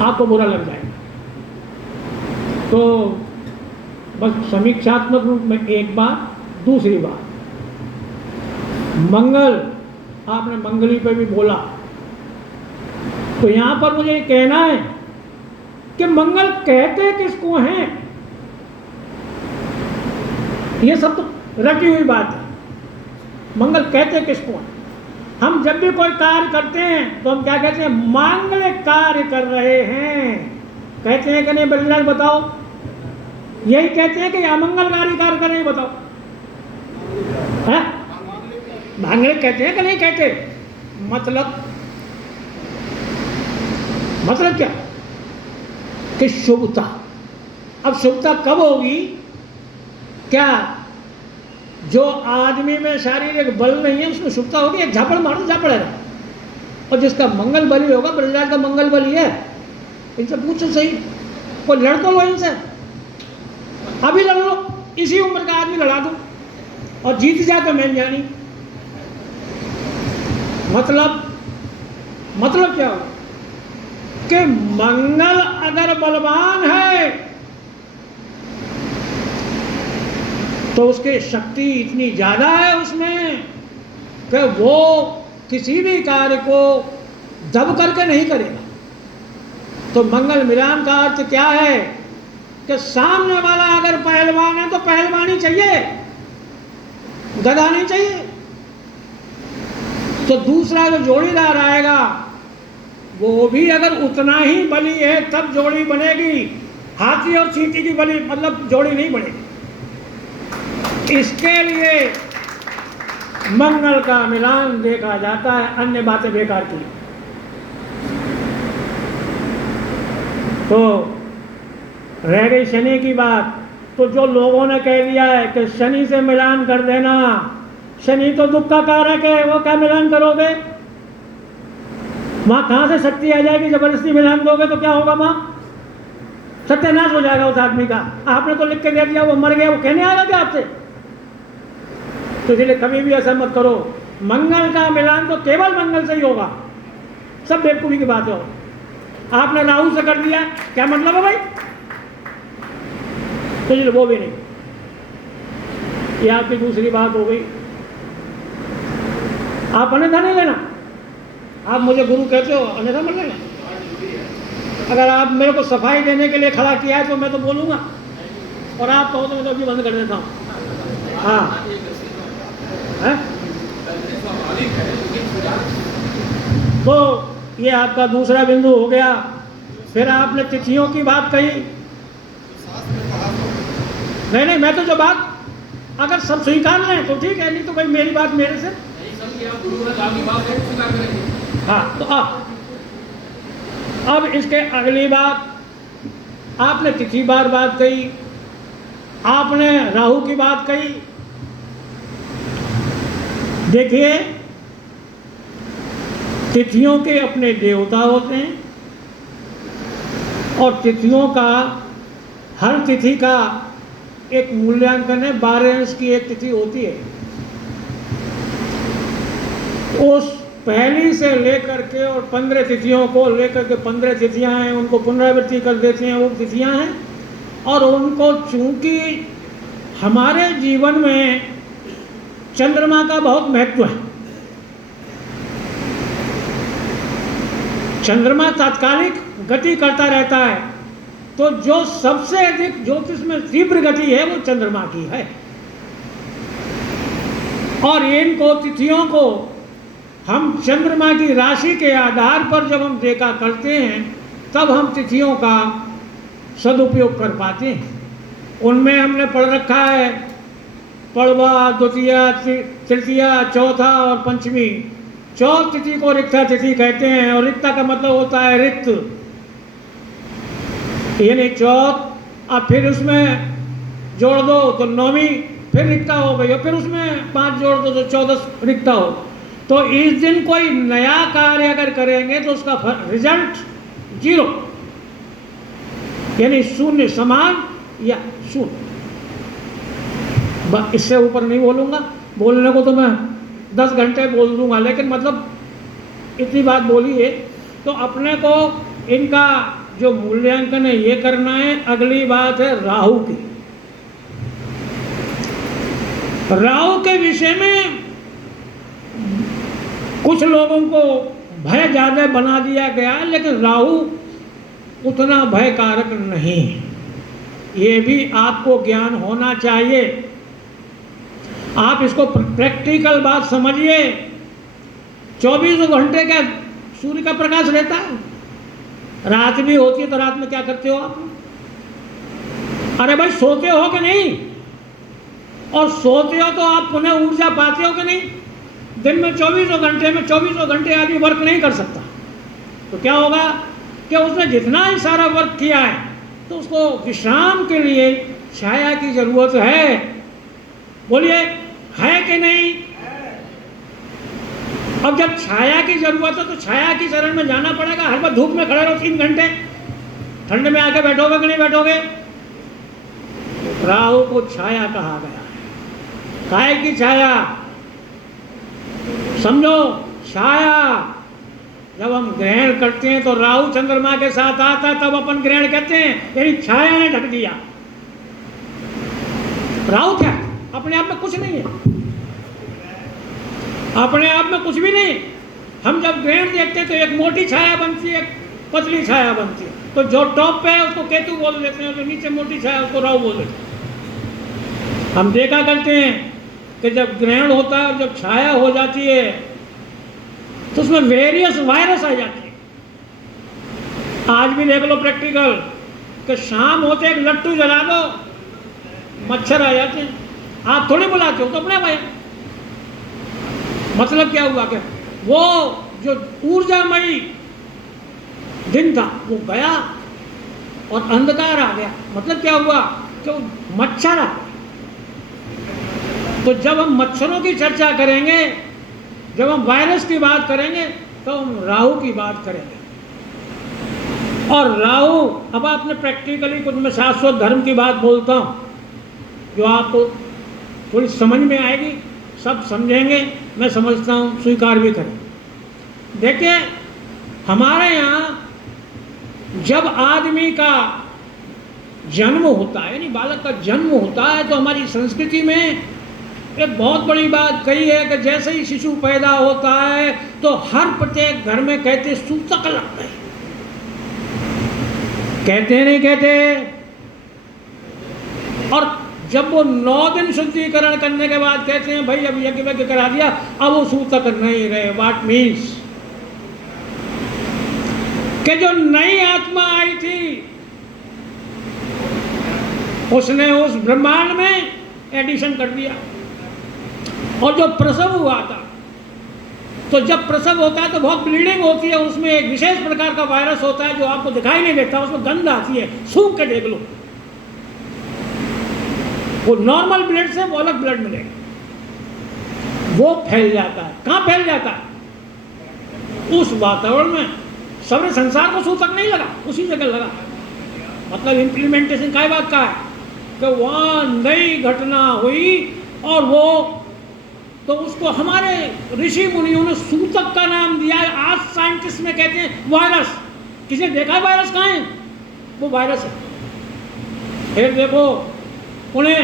आपको बुरा लग जाएगा। तो बस समीक्षात्मक रूप में एक बात। दूसरी बात, मंगल, आपने मंगली पे भी बोला, तो यहां पर मुझे ये कहना है कि मंगल कहते किसको हैं? ये सब तो रटी हुई बात है। मंगल कहते किसको हैं? हम जब भी कोई कार्य करते हैं तो हम क्या कहते हैं? मांगलिक कार्य कर रहे हैं, कहते हैं कि नहीं? बलिलाल बताओ, यही कहते हैं कि अमंगलकारी कार्य कर रहे हैं? बताओ, है? मांगलिक कहते हैं कि नहीं कहते? मतलब क्या कि शुभता। अब शुभता कब होगी? क्या जो आदमी में शारीरिक बल नहीं है उसमें शुभता होगी? एक झापड़ मारो, झापड़ है। और जिसका मंगल बली होगा, बलिराज का मंगल बली है, इनसे पूछो सही, कोई लड़ तो लो इनसे, अभी लड़ लो, इसी उम्र का आदमी लड़ा दो और जीत जाए तो मैं जानी। मतलब क्या हो कि मंगल अगर बलवान है तो उसकी शक्ति इतनी ज्यादा है उसमें कि वो किसी भी कार्य को दब करके नहीं करेगा। तो मंगल मिलान का अर्थ क्या है कि सामने वाला अगर पहलवान है तो पहलवानी चाहिए, गधा नहीं चाहिए। तो दूसरा जो जोड़ीदार आएगा वो भी अगर उतना ही बली है तब जोड़ी बनेगी। हाथी और चींटी की बली मतलब जोड़ी नहीं बनेगी। इसके लिए मंगल का मिलान देखा जाता है, अन्य बातें बेकार की। तो रह गई शनि की बात। तो जो लोगों ने कह दिया है कि शनि से मिलान कर देना, शनि तो दुख का कारक है, वो क्या मिलान करोगे? वहां कहां से शक्ति आ जाएगी? जबरदस्ती मिलान दोगे तो क्या होगा? वहां सत्यानाश हो जाएगा उस आदमी का। आपने तो लिख के दे दिया, वो मर गया, वो कहने आएगा क्या आपसे? तो इसलिए कभी भी ऐसा मत करो। मंगल का मिलान तो केवल मंगल से ही होगा, सब बेवकूफी की बात है। आपने राहु से कर दिया, क्या मतलब है भाई? तो इसलिए वो भी नहीं। ये आपकी दूसरी बात हो गई। आप अन्यथा नहीं लेना, आप मुझे गुरु कहते हो, अन्यथा मत लेना। अगर आप मेरे को सफाई देने के लिए खड़ा किया है तो मैं तो बोलूँगा, और आप कहो तो मैं तो अभी बंद कर देता हूँ। हाँ है? तो ये आपका दूसरा बिंदु हो गया। फिर आपने तिथियों की बात कही। नहीं, मैं तो जो बात अगर सब स्वीकार लें तो ठीक है, नहीं तो भाई मेरी बात मेरे से। हाँ, तो अब इसके अगली बात, आपने तिथि बार बात कही, आपने राहु की बात कही। देखिए, तिथियों के अपने देवता होते हैं और तिथियों का, हर तिथि का एक मूल्यांकन है। 12 अंश की एक तिथि होती है। उस पहली से लेकर के और 15 तिथियों को लेकर के 15 तिथियां हैं, उनको पुनरावृत्ति कर देते हैं, वो तिथियां हैं। और उनको चूंकि हमारे जीवन में चंद्रमा का बहुत महत्व है, चंद्रमा तात्कालिक गति करता रहता है, तो जो सबसे अधिक ज्योतिष में तीव्र गति है वो चंद्रमा की है। और इनको तिथियों को हम चंद्रमा की राशि के आधार पर जब हम देखा करते हैं तब हम तिथियों का सदुपयोग कर पाते हैं। उनमें हमने पढ़ रखा है पड़वा, द्वितीया, तृतीया, चौथा और पंचमी। चौथ तिथि को रिक्ता तिथि कहते हैं, और रिक्ता का मतलब होता है रिक्त, यानी चौथ। अब फिर उसमें जोड़ दो तो 9वीं फिर रिक्ता हो गई, और फिर उसमें 5 जोड़ दो तो 14 रिक्ता हो। तो इस दिन कोई नया कार्य अगर करेंगे तो उसका रिजल्ट 0, यानी शून्य, समान या शून्य। इससे ऊपर नहीं बोलूँगा, बोलने को तो मैं 10 घंटे बोल दूंगा, लेकिन मतलब इतनी बात बोली है। तो अपने को इनका जो मूल्यांकन है ये करना है। अगली बात है राहु की। राहु के विषय में कुछ लोगों को भय ज्यादा बना दिया गया, लेकिन राहु उतना भयकारक नहीं है, ये भी आपको ज्ञान होना चाहिए। आप इसको प्रैक्टिकल बात समझिए। 24 घंटे का सूर्य का प्रकाश रहता है, रात भी होती है, तो रात में क्या करते हो आप? अरे भाई सोते हो कि नहीं? और सोते हो तो आप पुनः ऊर्जा पाते हो कि नहीं? दिन में 24 घंटे में 24 घंटे आदमी वर्क नहीं कर सकता, तो क्या होगा कि उसने जितना ही सारा वर्क किया है तो उसको विश्राम के लिए छाया की जरूरत है। बोलिए, है कि नहीं? अब जब छाया की जरूरत है तो छाया की शरण में जाना पड़ेगा। हर बार धूप में खड़े रहो 3 घंटे, ठंड में आके बैठोगे कि नहीं बैठोगे? राहु को छाया कहा गया है। काय की छाया? समझो, छाया। जब हम ग्रहण करते हैं तो राहु चंद्रमा के साथ आता है, तब अपन ग्रहण कहते हैं, यानी छाया ने ढक दिया। राहु क्या अपने आप में कुछ नहीं है, अपने आप में कुछ भी नहीं। हम जब ग्रहण देखते हैं तो एक मोटी छाया बनती है, एक पतली छाया बनती है। तो जो टॉप पे है उसको केतु बोल देते हैं, जो नीचे मोटी छाया उसको राहु बोल देते हैं। हम देखा करते हैं कि जब ग्रहण होता है और जब छाया हो जाती है तो उसमें वेरियस वायरस आ जाती है। आज भी देख लो प्रैक्टिकल कि शाम होते एक लट्टू जला दो, मच्छर आ जाते हैं। आप थोड़ी बुलाते हो, तो अपने भाई। मतलब क्या हुआ? क्या वो जो ऊर्जामयी दिन था वो गया और अंधकार आ गया। मतलब क्या हुआ कि मच्छर आ गया। तो जब हम मच्छरों की चर्चा करेंगे, जब हम वायरस की बात करेंगे, तो हम राहु की बात करेंगे। और राहु, अब आपने प्रैक्टिकली कुछ मैं शाश्वत धर्म की बात बोलता हूँ जो आपको थोड़ी समझ में आएगी, सब समझेंगे, मैं समझता हूँ, स्वीकार भी करें। देखिए, हमारे यहाँ जब आदमी का जन्म होता है, यानी बालक का जन्म होता है, तो हमारी संस्कृति में एक बहुत बड़ी बात कही है कि जैसे ही शिशु पैदा होता है तो हर प्रत्येक घर में कहते सूतक लग गए। कहते नहीं कहते? और जब वो 9 दिन शुद्धिकरण करने के बाद कहते हैं भाई अब यज्ञ वज्ञ करा दिया, अब वो सूतक नहीं रहे। व्हाट मीन्स कि जो नई आत्मा आई थी उसने उस ब्रह्मांड में एडिशन कर दिया। और जो प्रसव हुआ था, तो जब प्रसव होता है तो बहुत ब्लीडिंग होती है, उसमें एक विशेष प्रकार का वायरस होता है जो आपको दिखाई नहीं देता, उसमें गंध आती है, सूंघ के देख लो। वो नॉर्मल ब्लड से वो अलग ब्लड मिलेगा, वो फैल जाता है। कहाँ फैल जाता है? उस वातावरण में। सारे संसार को सूतक नहीं लगा, उसी जगह लगा। मतलब इंप्लीमेंटेशन क्या बात का है कि वहाँ नई घटना हुई और वो, तो उसको हमारे ऋषि मुनियों ने सूतक का नाम दिया है। आज साइंटिस्ट में कहते हैं वायरस। किसी ने देखा है वायरस कहाँ है? वो वायरस है। फिर देखो पुणे,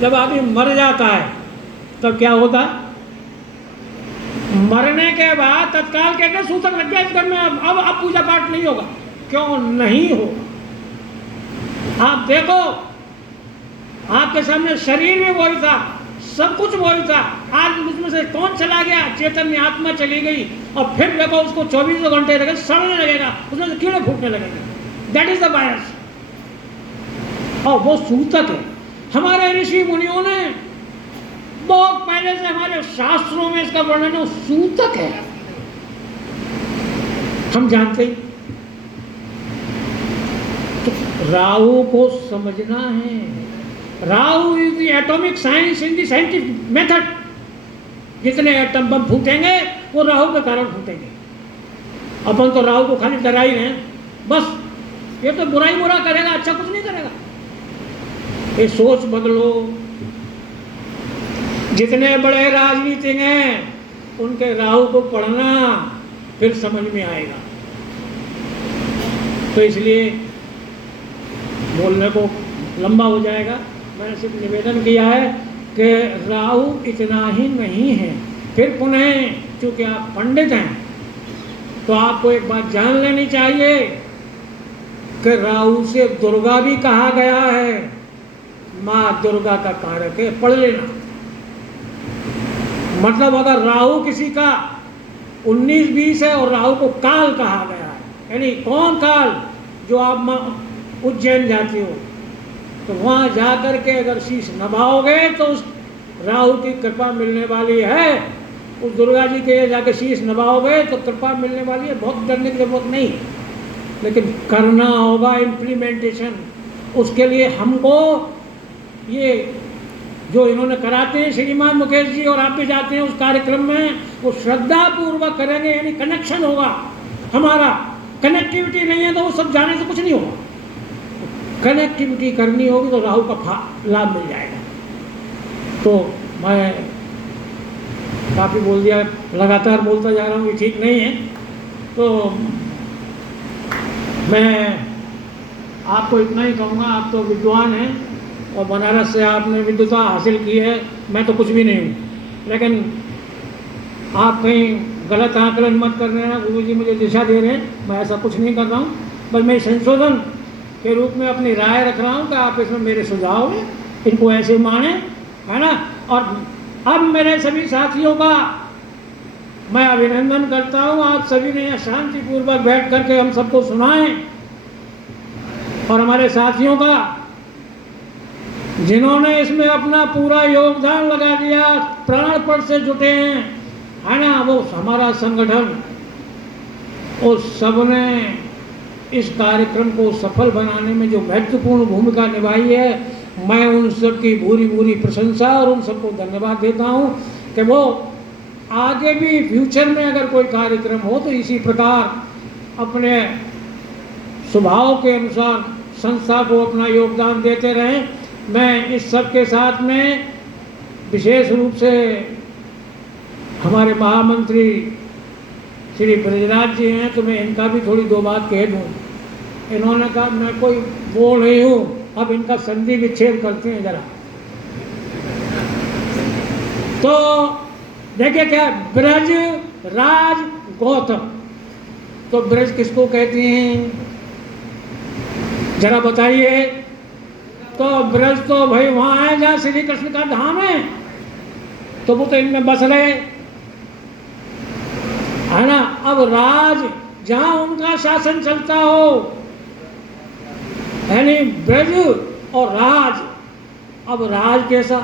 जब आदमी मर जाता है तब क्या होता है? मरने के बाद तत्काल कहते हैं सूतक लग गया इस घर में, अब पूजा पाठ नहीं होगा। क्यों नहीं होगा? आप देखो, आपके सामने शरीर भी वही था, सब कुछ वही था। आज उसमें से कौन चला गया? चैतन्य आत्मा चली गई। और फिर देखो उसको 24 घंटे लगे, सड़ने लगेगा, उसमें से कीड़े फूटने लगेंगे। That is the virus. और वो सूतक है। हमारे ऋषि मुनियों ने बहुत पहले से, हमारे शास्त्रों में इसका वर्णन है, सूतक है। हम जानते ही। तो राहु को समझना है। Rahu is the atomic science in the scientific method. जितने एटम बम फूटेंगे वो राहु के कारण फूटेंगे। अपन तो राहु को खाली डरा ही रहे हैं, बस ये तो बुराई बुरा करेगा, अच्छा कुछ नहीं करेगा। ये सोच बदलो। जितने बड़े राजनीतिज्ञ हैं उनके राहु को पढ़ना, फिर समझ में आएगा। तो इसलिए बोलने को लंबा हो जाएगा। मैंने सिर्फ निवेदन किया है कि राहु इतना ही नहीं है। फिर पुनः चूँकि आप पंडित हैं तो आपको एक बात जान लेनी चाहिए कि राहु से दुर्गा भी कहा गया है, माँ दुर्गा का कारक है, पढ़ लेना। मतलब अगर राहु किसी का 19-20 है और राहु को काल कहा गया है, यानी कौन काल, जो आप उज्जैन जाते हो तो वहाँ जा कर के अगर शीश नभाओगे तो उस राहु की कृपा मिलने वाली है। उस दुर्गा जी के जाके शीश नभाओगे तो कृपा मिलने वाली है, बहुत डरने की जरूरत नहीं, लेकिन करना होगा इम्प्लीमेंटेशन। उसके लिए हमको ये जो इन्होंने कराते हैं श्रीमान मुकेश जी, और आप भी जाते हैं उस कार्यक्रम में, वो श्रद्धा पूर्वक करेंगे, यानी कनेक्शन होगा हमारा। कनेक्टिविटी नहीं है तो वो सब जाने से कुछ नहीं होगा। कनेक्टिविटी करनी होगी तो राहु का लाभ मिल जाएगा। तो मैं काफ़ी बोल दिया, लगातार बोलता जा रहा हूँ, ये ठीक नहीं है। तो मैं आपको इतना ही कहूँगा, आप तो विद्वान हैं और बनारस से आपने विद्वता हासिल की है, मैं तो कुछ भी नहीं हूँ, लेकिन आप कहीं गलत आकलन मत कर रहे हैं। गुरुजी मुझे दिशा दे रहे हैं, मैं ऐसा कुछ नहीं कर रहा हूँ, बस मैं संशोधन के रूप में अपनी राय रख रहा हूँ कि आप इसमें मेरे सुझाव हैं, इनको ऐसे माने, है ना। और अब मेरे सभी साथियों का मैं अभिनंदन करता हूँ, आप सभी ने यहाँ शांतिपूर्वक बैठ करके हम सबको सुनाएं, और हमारे साथियों का जिन्होंने इसमें अपना पूरा योगदान लगा दिया, प्राणपण से जुटे हैं, है ना, वो हमारा संगठन, उस सबने इस कार्यक्रम को सफल बनाने में जो महत्वपूर्ण भूमिका निभाई है, मैं उन सब की भूरी भूरी प्रशंसा और उन सबको धन्यवाद देता हूँ कि वो आगे भी फ्यूचर में अगर कोई कार्यक्रम हो तो इसी प्रकार अपने स्वभाव के अनुसार संस्था को अपना योगदान देते रहें। मैं इस सब के साथ में विशेष रूप से हमारे महामंत्री श्री ब्रजराज जी हैं, तो मैं इनका भी थोड़ी दो बात कह दूँ। इन्होंने कहा मैं कोई वो नहीं हूँ, अब इनका संधि विच्छेद करते हैं जरा। तो देखिए क्या, ब्रज राज गौतम, तो ब्रज किसको कहते हैं जरा बताइए। तो ब्रज तो भाई वहाँ है जहाँ श्री कृष्ण का धाम है, तो वो तो इनमें बस रहे, है ना। अब राज जहाँ उनका शासन चलता हो, यानी ब्रज और राज। अब राज कैसा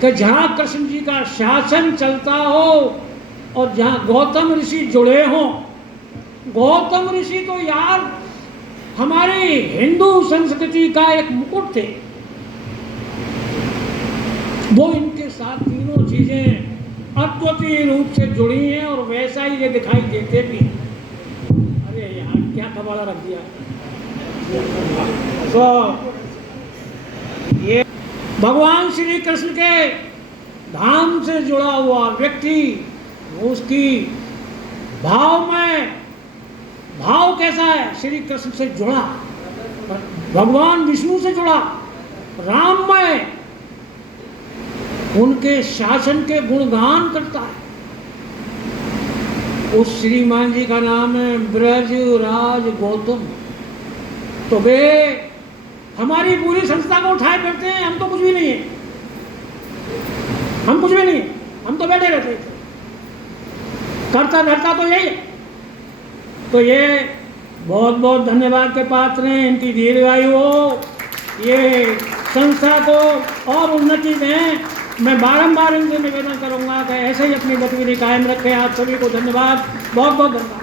कि जहाँ कृष्ण जी का शासन चलता हो और जहाँ गौतम ऋषि जुड़े हों। गौतम ऋषि तो यार हमारी हिंदू संस्कृति का एक मुकुट थे, वो इनके साथ तीनों चीजें अद्वितीय रूप से जुड़ी हैं और वैसा ही ये दिखाई देते भी। अरे यार क्या कबाड़ा रख दिया। तो ये भगवान श्री कृष्ण के धाम से जुड़ा हुआ व्यक्ति, उसकी भाव में भाव कैसा है, श्री कृष्ण से जुड़ा, भगवान विष्णु से जुड़ा, राममय, उनके शासन के गुणगान करता है। उस श्रीमान जी का नाम है ब्रज राज गौतम। तो वे हमारी पूरी संस्था को उठाए करते हैं, हम तो कुछ भी नहीं है, हम कुछ भी नहीं, हम तो बैठे रहते हैं, करता धरता तो यही है। तो ये बहुत बहुत धन्यवाद के पात्र हैं, इनकी दीर्घायु हो, ये संस्था को और उन्नति दें। मैं बारंबार इनसे निवेदन करूंगा कि ऐसे ही अपनी गतिविधि कायम रखें। आप सभी को धन्यवाद, बहुत बहुत धन्यवाद।